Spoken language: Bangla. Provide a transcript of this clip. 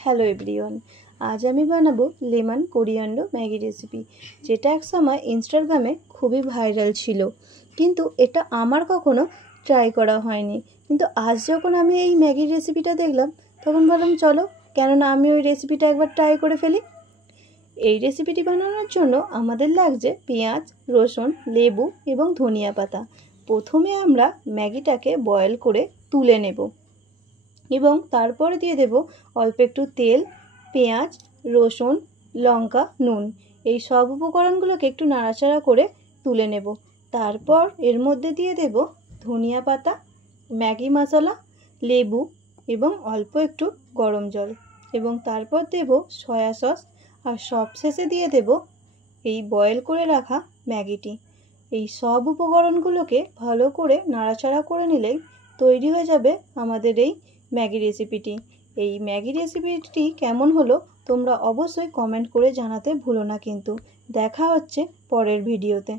হ্যালো এভরিওয়ান, আজ আমি বানাবো লেমন কোরিয়ান্ডার ম্যাগি রেসিপি, যেটা এক সময় ইনস্টাগ্রামে খুবই ভাইরাল ছিল। কিন্তু এটা আমার কখনো ট্রাই করা হয়নি। কিন্তু আজ যখন আমি এই ম্যাগির রেসিপিটা দেখলাম, তখন ভাবলাম চলো, কেননা আমি ওই রেসিপিটা একবার ট্রাই করে ফেলি। এই রেসিপিটি বানানোর জন্য আমাদের লাগছে পেঁয়াজ, রসুন, লেবু এবং ধনিয়া পাতা। প্রথমে আমরা ম্যাগিটাকে বয়েল করে তুলে নেব এবং তারপরে দিয়ে দেব অল্প একটু তেল, পেঁয়াজ, রসুন, লঙ্কা, নুন। এই সব উপকরণগুলোকে একটু নাড়াচাড়া করে তুলে নেব। তারপর এর মধ্যে দিয়ে দেব ধনিয়া পাতা, ম্যাগি মশলা, লেবু এবং অল্প একটু গরম জল, এবং তারপর দেব সয়া সস, আর সবশেষে দিয়ে দেব এই বয়েল করে রাখা ম্যাগিটি। এই সব উপকরণগুলোকে ভালো করে নাড়াচাড়া করে নিলেই তৈরি হয়ে যাবে আমাদের এই ম্যাগি রেসিপিটি। এই ম্যাগি রেসিপিটি কেমন হলো তোমরা অবশ্যই কমেন্ট করে জানাতে ভুলো না। কিন্তু দেখা হচ্ছে পরের ভিডিওতে।